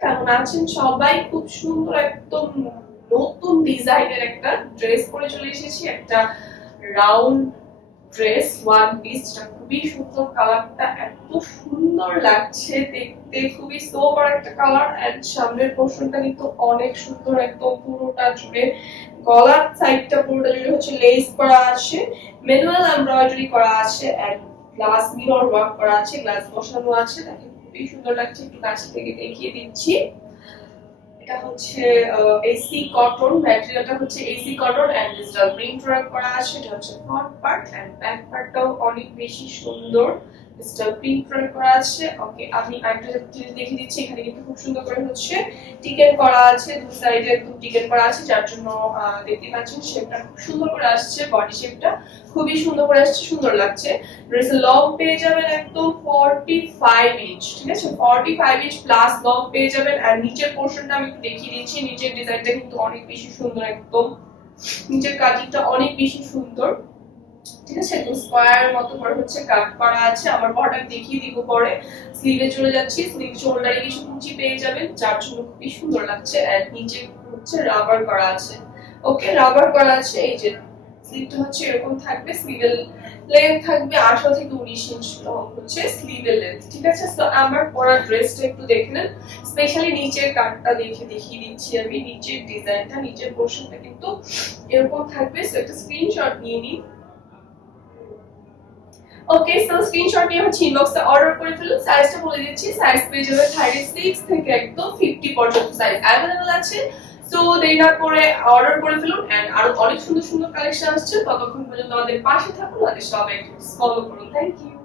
কেমন আছেন সবাই? খুব সুন্দর একদম নতুন ডিজাইনের একটা ড্রেস পরে চলে এসেছি। একটা রাউন্ড ড্রেস, ওয়ান পিস, খুবই সুন্দর। কালারটা এত সুন্দর লাগছে দেখতে, খুবই সোবার একটা কালার। এন্ড সামনের পোর্শনটা কিন্তু অনেক সুন্দর, একদম পুরোটা জুড়ে গলার সাইডটা পুরোটা জুড়ে হচ্ছে লেস করা আছে, ম্যানুয়াল এমব্রয়ডারি করা আছে, এন্ড গ্লাস মিরর ওয়ার্ক করা আছে, গ্লাস বসানো আছে। দেখেন খুবই সুন্দর লাগছে, একটু কাছ থেকে দেখিয়ে দিচ্ছি। এটা হচ্ছে এসি কটন, ম্যাটেরিয়ালটা হচ্ছে AC cotton and digital print work করা আছে। এটা হচ্ছে ফ্রন্ট পার্ট এন্ড ব্যাক পার্টটাও অনেক বেশি সুন্দর, ডিজিটাল প্রিন্ট ওয়ার্ক করা আছে। ওকে, আমি আরেকটা জিনিস দেখিয়ে দিচ্ছি। এখানে কিন্তু খুব সুন্দর করে হচ্ছে টিকেন করা আছে, দুই সাইডে একদম টিকেন করা আছে, যার জন্য দেখতে পাচ্ছেন শেপটা খুব সুন্দর করে আসছে, বডি শেপটা খুবই সুন্দর করে আসছে, সুন্দর লাগছে। ড্রেসের লং পেয়ে যাবেন একদম 45 ইঞ্চ, ঠিক আছে? 45 ইঞ্চ প্লাস লং পেয়ে যাবেন। আর নিচের পোরশনটা আমি একটু দেখিয়ে দিচ্ছি। নিচের ডিজাইনটা কিন্তু অনেক বেশি সুন্দর, একদম নিচের কাটিংটা অনেক বেশি সুন্দর, ঠিক আছে? একদম স্কয়ার মতো করে হচ্ছে কাট করা আছে। আমার বর্ডার দেখিয়ে দিব পরে। স্লিভে চলে যাচ্ছি। স্লিভ শোল্ডারে কিছু কুচি পেয়ে যাবেন, যার জন্য খুবই সুন্দর লাগছে। আর নিচে হচ্ছে রাবার করা আছে। ওকে, রাবার করা আছে। এই যে স্লিভটা হচ্ছে এরকম থাকবে। স্লিভের লেন্থ থাকবে 18 থেকে 19 ইঞ্চ হচ্ছে স্লিভের লেন্থ, ঠিক আছে? তো আমার পরা ড্রেসটা একটু দেখে নেন, স্পেশালি নিচের কাটটা দেখিয়ে দিচ্ছি আমি। নিচের ডিজাইনটা, নিচের পোরশনটা কিন্তু এরকম থাকবে। সো একটা স্ক্রিনশট নিয়ে নিন। ওকে, সো স্ক্রিনশট নিয়ে হচ্ছে ইনবক্সে অর্ডার করে ফেলুন। সাইজটা বলে দিচ্ছি, সাইজ পেয়ে যাবে 36 থেকে একদম 50 পর্যন্ত সাইজ अवेलेबल আছে। সো দেরি না করে অর্ডার করে ফেলুন। এন্ড আরো অনেক সুন্দর সুন্দর কালেকশন আসছে। ততক্ষণ পর্যন্ত আমাদের পাশে থাকুন, আমাদের সবাই ফলো করুন। Thank you.